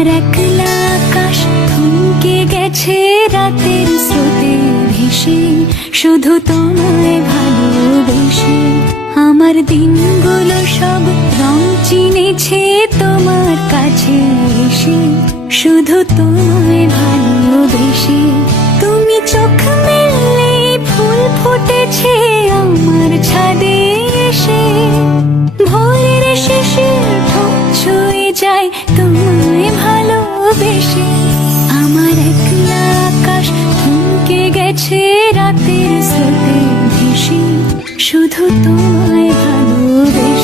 আমার একলা আকাশ থমকে গেছে রাতের স্রোতে ভেসে, শুধু তোমায় ভালোবেসে। আমার দিনগুলো সব রং চিনেছে তোমার কাছে এসে, শুধু তোমায় ভালোবেসে। তুমি চোখ মেললে ফুল ফুটেছে আমার ছাদে এসে, ভোরের শেষে ঠোঁট ছুঁয়ে যায় তোমায় ভালোবেসে। আমার একলা আকাশ থমকে গেছে রাতের স্রোতে ভেসে, শুধু তোমায় ভালোবেসে।